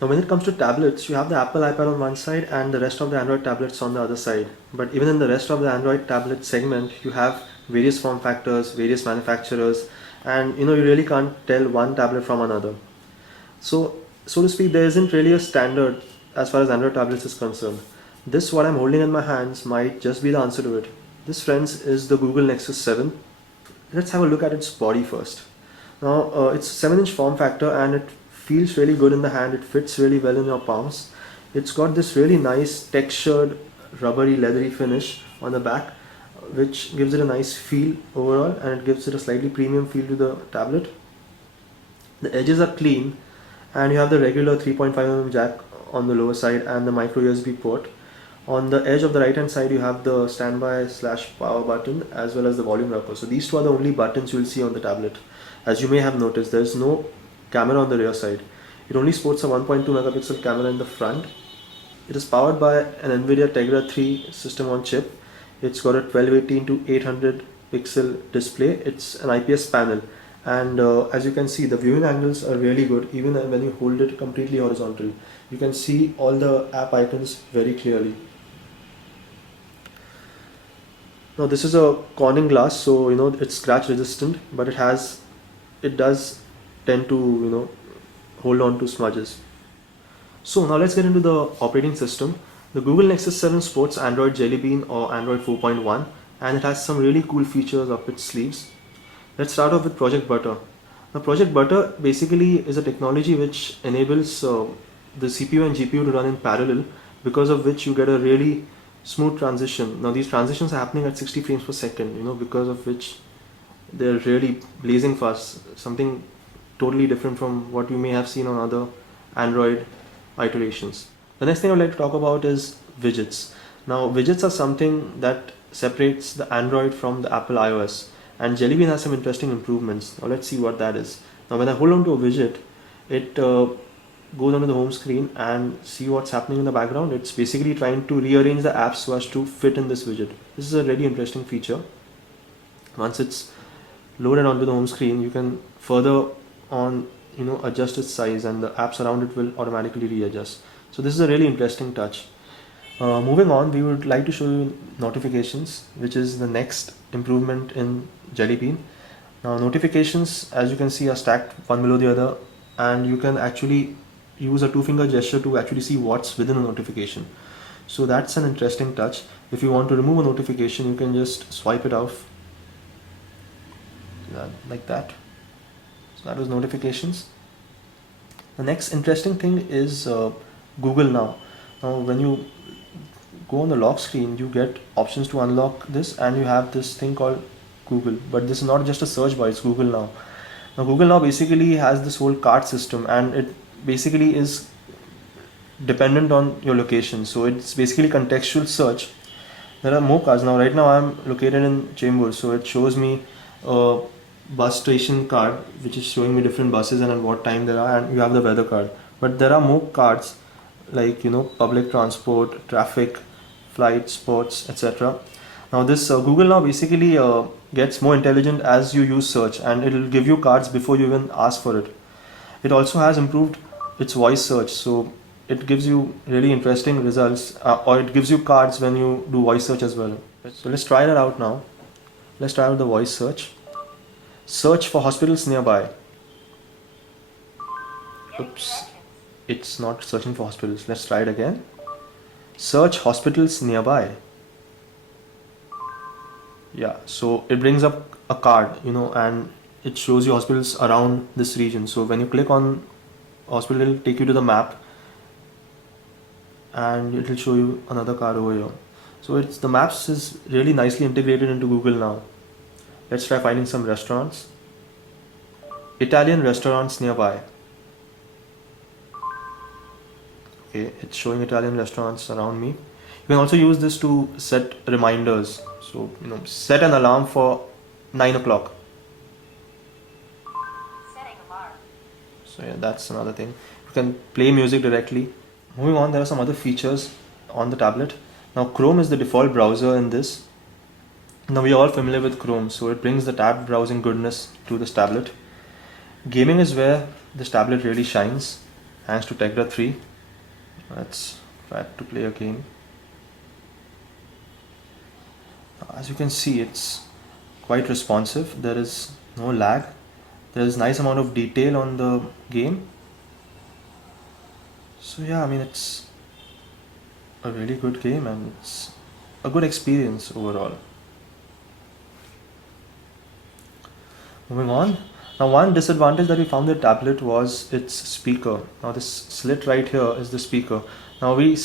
Now when it comes to tablets, you have the Apple iPad on one side and the rest of the Android tablets on the other side. But even in the rest of the Android tablet segment, you have various form factors, various manufacturers, and you really can't tell one tablet from another. So to speak, there isn't really a standard as far as Android tablets is concerned. This, what I'm holding in my hands, might just be the answer to it. This, friends, is the Google Nexus 7. Let's have a look at its body first. Now, it's 7-inch form factor and it feels really good in the hand. It fits really well in your palms. It's got this really nice textured, rubbery, leathery finish on the back, which gives it a nice feel overall, and it gives it a slightly premium feel to the tablet. The edges are clean, and you have the regular 3.5mm jack on the lower side and the micro USB port. On the edge of the right hand side, you have the standby / power button as well as the volume rocker. So these two are the only buttons you will see on the tablet. As you may have noticed, there is no camera on the rear side. It only sports a 1.2 megapixel camera in the front. It is powered by an Nvidia Tegra 3 system on chip. It's got a 1280 to 800 pixel display. It's an IPS panel, and as you can see, the viewing angles are really good. Even when you hold it completely horizontal, you can see all the app icons very clearly. Now this is a Corning glass, so it's scratch resistant, but it does tend to hold on to smudges. So now let's get into the operating system. The Google Nexus 7 sports Android Jelly Bean or Android 4.1, and it has some really cool features up its sleeves. Let's start off with Project Butter. Now Project Butter basically is a technology which enables the CPU and GPU to run in parallel, because of which you get a really smooth transition. Now these transitions are happening at 60 frames per second, because of which they're really blazing fast, something totally different from what you may have seen on other Android iterations. The next thing I'd like to talk about is widgets. Now widgets are something that separates the Android from the Apple iOS, and Jelly Bean has some interesting improvements. Now let's see what that is. Now when I hold on to a widget, it goes onto the home screen and see what's happening in the background. It's basically trying to rearrange the apps so as to fit in this widget. This is a really interesting feature. Once it's loaded onto the home screen, you can further on adjust its size, and the apps around it will automatically readjust. So this is a really interesting touch. Moving on, we would like to show you notifications, which is the next improvement in Jelly Bean. Now notifications, as you can see, are stacked one below the other, and you can actually use a 2-finger gesture to actually see what's within a notification. So that's an interesting touch. If you want to remove a notification, you can just swipe it off like that. So that was notifications. The next interesting thing is Google Now. Now when you go on the lock screen, you get options to unlock this, and you have this thing called Google. But this is not just a search bar, it's Google Now. Now Google Now basically has this whole card system, and it basically is dependent on your location. So it's basically contextual search. There are more cards. Now right now I'm located in Chambers, so it shows me a bus station card which is showing me different buses and at what time there are, and you have the weather card. But there are more cards like public transport, traffic, flight, sports, etc. Now this Google Now basically gets more intelligent as you use search, and it will give you cards before you even ask for it. It also has improved its voice search, so it gives you really interesting results, or it gives you cards when you do voice search as well. So let's try that out now. Let's try out the voice search. Search for hospitals nearby. Oops, it's not searching for hospitals. Let's try it again. Search hospitals nearby. Yeah, so it brings up a card, and it shows you hospitals around this region. So when you click on hospital, it'll take you to the map, and it will show you another card over here. So the maps is really nicely integrated into Google Now. Let's try finding some restaurants. Italian restaurants nearby. Okay, it's showing Italian restaurants around me. You can also use this to set reminders. So set an alarm for 9 o'clock. Setting alarm. So yeah, that's another thing. You can play music directly. Moving on, there are some other features on the tablet. Now Chrome is the default browser in this. Now we are all familiar with Chrome, so it brings the tab browsing goodness to this tablet. Gaming is where this tablet really shines. thanks to Tegra 3. Let's try to play a game. As you can see, it's quite responsive. There is no lag. There is nice amount of detail on the game. So yeah, I mean, it's a really good game and it's a good experience overall. Moving on. Now, one disadvantage that we found with the tablet was its speaker. Now, this slit right here is the speaker. Now, we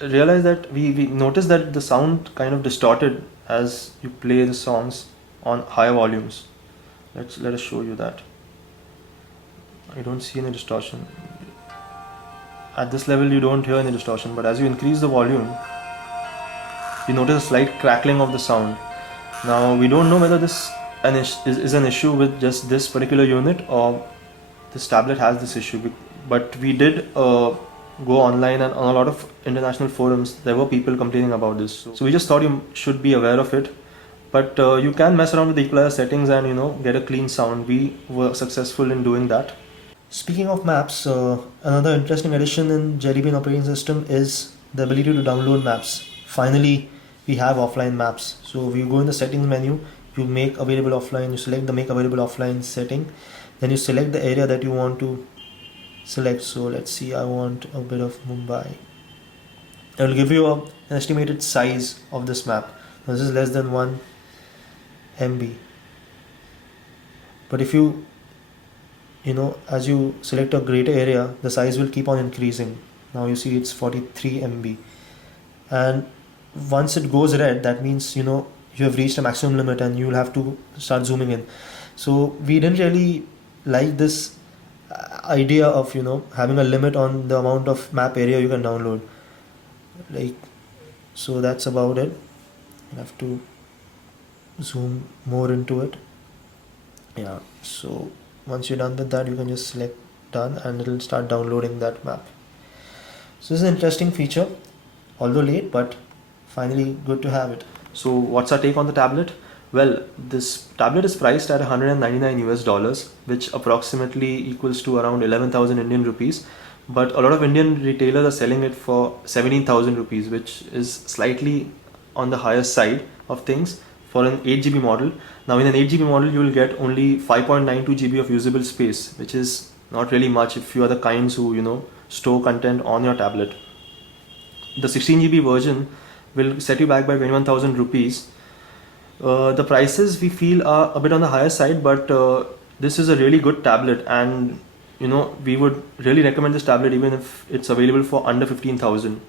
realized that we noticed that the sound kind of distorted as you play the songs on higher volumes. Let us show you that. I don't see any distortion. At this level, you don't hear any distortion, but as you increase the volume, you notice a slight crackling of the sound. Now, we don't know whether this is an issue with just this particular unit or this tablet has this issue, but we did go online, and on a lot of international forums there were people complaining about this, so we just thought you should be aware of it. But you can mess around with the equalizer settings and get a clean sound. We were successful in doing that. Speaking of maps, another interesting addition in Jelly Bean operating system is the ability to download maps. Finally, we have offline maps. So if you go in the settings menu, you make available offline, you select the make available offline setting, then you select the area that you want to select. So let's see, I want a bit of Mumbai. It will give you an estimated size of this map. Now, this is less than 1 MB. But if you as you select a greater area, the size will keep on increasing. Now you see it's 43 MB, and once it goes red, that means you have reached a maximum limit and you will have to start zooming in. So we didn't really like this idea of having a limit on the amount of map area you can download. So that's about it. You have to zoom more into it. Yeah, so once you're done with that, you can just select done and it'll start downloading that map. So this is an interesting feature, although late, but finally good to have it. So what's our take on the tablet? Well, this tablet is priced at $199 which approximately equals to around 11,000 Indian rupees. But a lot of Indian retailers are selling it for 17,000 rupees, which is slightly on the higher side of things for an 8GB model. Now in an 8GB model, you will get only 5.92 GB of usable space, which is not really much if you are the kinds who store content on your tablet. The 16GB version will set you back by 21,000 rupees. The prices we feel are a bit on the higher side, but this is a really good tablet, and we would really recommend this tablet even if it's available for under 15,000.